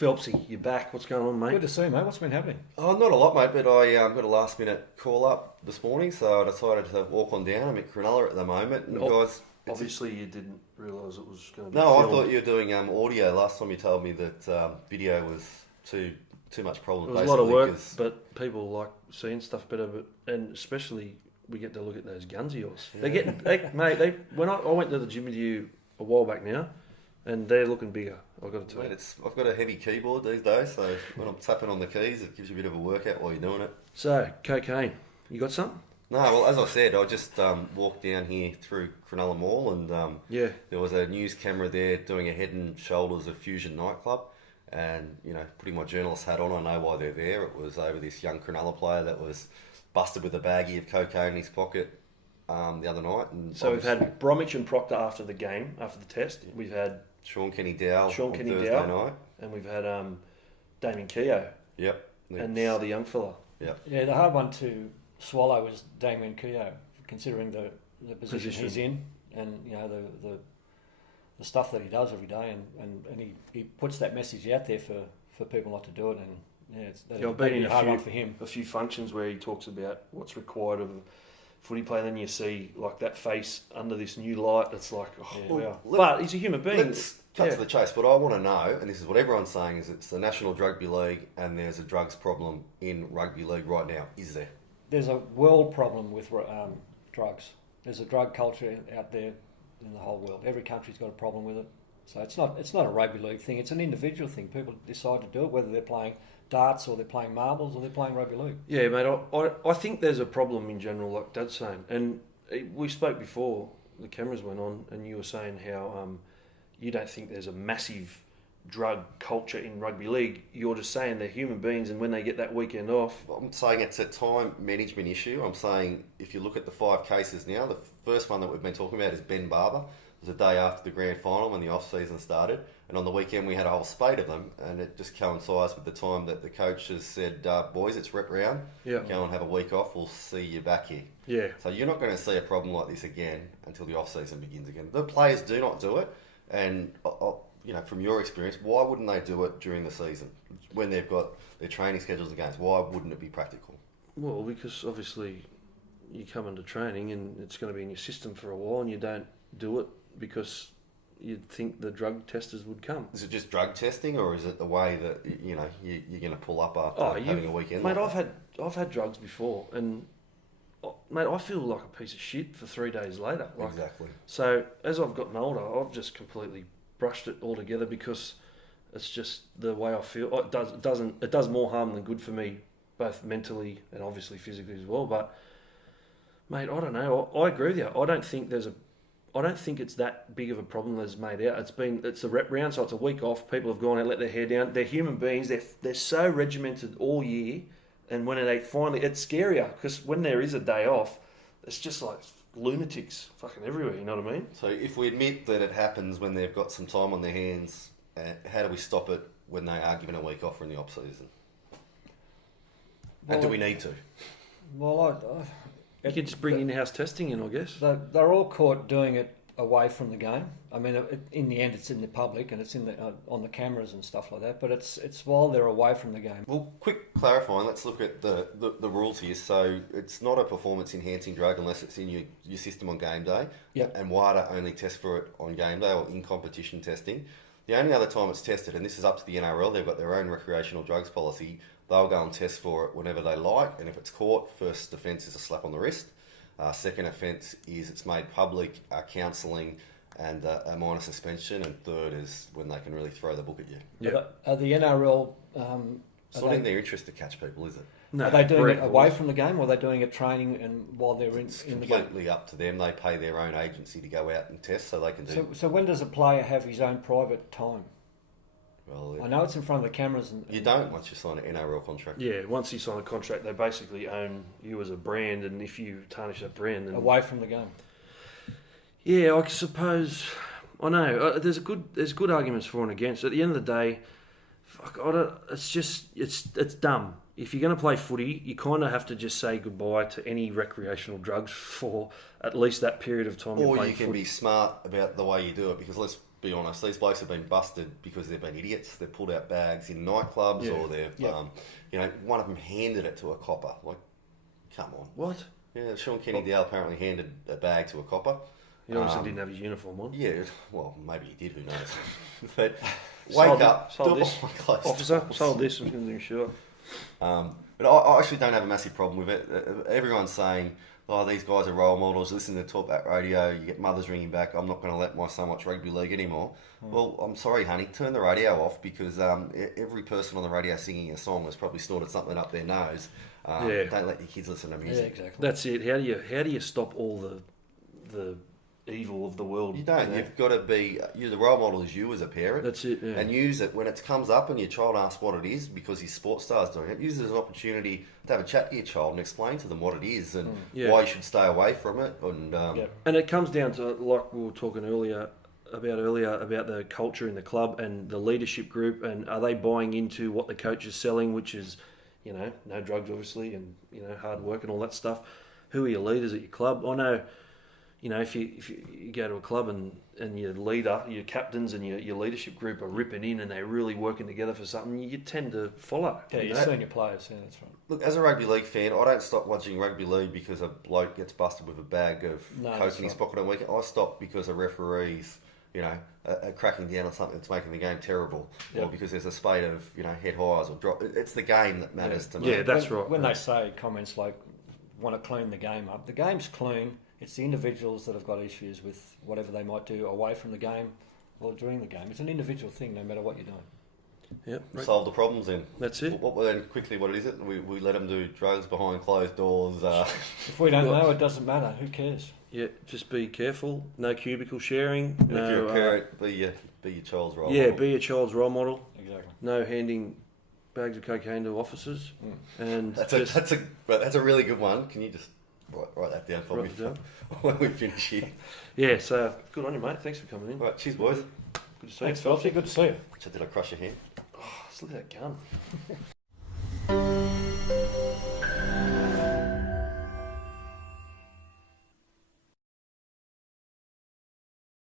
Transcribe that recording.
Phelpsy, you're back. What's going on, mate? Good to see you, mate. What's been happening? Oh, not a lot, mate, but I got a last-minute call-up this morning, so I decided to walk on down. I'm at Cronulla at the moment. And guys, obviously, you didn't realise it was going to be No, filmed. I thought you were doing audio. Last time you told me that video was too much problem. It was a lot of work, but people like seeing stuff better, and especially we get to look at those guns of yours. Yeah. They're getting, mate, when I went to the gym with you a while back now, and they're looking bigger, I've got to tell you. I've got a heavy keyboard these days, so when I'm tapping on the keys, it gives you a bit of a workout while you're doing it. So, cocaine, you got something? No, well, as I said, I just walked down here through Cronulla Mall, and there was a news camera there doing a head and shoulders of Fusion nightclub, and putting my journalist hat on, I know why they're there. It was over this young Cronulla player that was busted with a baggie of cocaine in his pocket the other night. And so we've had Bromwich and Proctor after the game, after the test. We've had Sean Kenny Dow on Thursday night, and we've had Damien Keogh. Yep. And now the young fella. Yep. Yeah, the hard one to swallow is Damien Keogh, considering the position he's in, and the stuff that he does every day, and he puts that message out there for people not to do it, and I've been in a hard one for him. A few functions where he talks about what's required of a footy player, and then you see like that face under this new light. It's like, wow. But he's a human being. Let's cut to the chase. What I want to know, and this is what everyone's saying, is it's the National Rugby League, and there's a drugs problem in rugby league right now. Is there? There's a world problem with drugs. There's a drug culture out there in the whole world. Every country's got a problem with it. So it's not a rugby league thing. It's an individual thing. People decide to do it, whether they're playing darts or they're playing marbles or they're playing rugby league. Yeah, mate. I think there's a problem in general, like Dad's saying. And we spoke before the cameras went on, and you were saying how you don't think there's a massive drug culture in rugby league. You're just saying they're human beings, and when they get that weekend off... I'm saying it's a time management issue. I'm saying if you look at the 5 cases now, the first one that we've been talking about is Ben Barber. It was a day after the grand final when the off-season started, and on the weekend we had a whole spate of them, and it just coincides with the time that the coaches said, boys, it's rep round, go and have a week off, we'll see you back here. Yeah. So you're not going to see a problem like this again until the off-season begins again. The players do not do it, and from your experience, why wouldn't they do it during the season when they've got their training schedules against? Why wouldn't it be practical? Well, because obviously you come into training and it's going to be in your system for a while, and you don't do it because you'd think the drug testers would come. Is it just drug testing, or is it the way that you're going to pull up after having a weekend? Mate, I've had drugs before, and mate, I feel like a piece of shit for 3 days later. Exactly. So as I've gotten older, I've just completely brushed it all together because it's just the way I feel. It does more harm than good for me, both mentally and obviously physically as well. But mate, I don't know. I agree with you. I don't think it's that big of a problem as made out. It's a rep round, so it's a week off. People have gone out, let their hair down. They're human beings. They're so regimented all year, and when they finally, it's scarier because when there is a day off, it's just like lunatics fucking everywhere. You know what I mean? So if we admit that it happens when they've got some time on their hands, how do we stop it when they are given a week off in the off season? And do we need to? Well, you can just bring in-house testing in, I guess. They're all caught doing it away from the game. I mean, in the end, it's in the public and it's in on the cameras and stuff like that. But it's while they're away from the game. Well, quick clarifying. Let's look at the rules here. So it's not a performance-enhancing drug unless it's in your system on game day. Yep. And WADA only tests for it on game day or in competition testing. The only other time it's tested, and this is up to the NRL, they've got their own recreational drugs policy. They'll go and test for it whenever they like, and if it's caught, first offence is a slap on the wrist. Second offence is it's made public, counselling, and a minor suspension, and third is when they can really throw the book at you. Yeah. Are the NRL... it's not in their interest to catch people, is it? No. Are they doing it away from the game, or are they doing it training and while they're in the game? It's completely up to them. They pay their own agency to go out and test, so they can do... So when does a player have his own private time? Well, I know it's in front of the cameras. You don't once you sign an NRL contract. Yeah, once you sign a contract, they basically own you as a brand, and if you tarnish that brand... then away from the game. Yeah, I suppose... I know. There's good arguments for and against. At the end of the day, it's dumb. If you're going to play footy, you kind of have to just say goodbye to any recreational drugs for at least that period of time. Or you can be smart about the way you do it, because let's be honest, these blokes have been busted because they've been idiots. They've pulled out bags in nightclubs, or they've, one of them handed it to a copper. Like, come on. What? Yeah, Sean Kenny Dowell apparently handed a bag to a copper. He obviously didn't have his uniform on. Yeah, well, maybe he did, who knows. But wake up. Sold this. Officer, sold this, I'm going to do sure. But I actually don't have a massive problem with it. Everyone's saying, oh, these guys are role models, listen to talkback radio, you get mothers ringing back, I'm not going to let my son watch rugby league anymore. Well, I'm sorry, honey, turn the radio off, because every person on the radio singing a song has probably snorted something up their nose. Don't let your kids listen to music. Yeah, exactly. That's it. How do you stop all the evil of the world? You don't. You've got to be. The role model is you as a parent. That's it. Yeah. And use it when it comes up and your child asks what it is because his sports star's doing it. Use it as an opportunity to have a chat to your child and explain to them what it is and why you should stay away from it. And and it comes down to, like we were talking earlier about the culture in the club and the leadership group, and are they buying into what the coach is selling, which is, no drugs obviously, and hard work and all that stuff. Who are your leaders at your club? I know. If you go to a club and your leader, your captains and your leadership group are ripping in and they're really working together for something, you tend to follow. Yeah, you're senior players, yeah, that's right. Look, as a rugby league fan, I don't stop watching rugby league because a bloke gets busted with a bag of coke in his pocket on a weekend. I stop because a referee's, are cracking down on something that's making the game terrible, or because there's a spate of, head highs or drop. It's the game that matters to me. Yeah, that's right. When they say comments like, want to clean the game up, the game's clean. It's the individuals that have got issues with whatever they might do away from the game or during the game. It's an individual thing, no matter what you're doing. Yep. Right. Solve the problems then. That's it. What is it? We let them do drugs behind closed doors. If we don't know, it doesn't matter. Who cares? Yeah, just be careful. No cubicle sharing. If you're a parent, be your child's role model. Yeah, be your child's role model. Exactly. No handing bags of cocaine to officers. And that's a really good one. Can you just write that down for me when we finish here? Yeah, so good on you, mate. Thanks for coming in. Right, cheers, boys. Good to see you. Thanks, Phelps. Good to see you. Did I crush your hand? Oh, just look at that gun.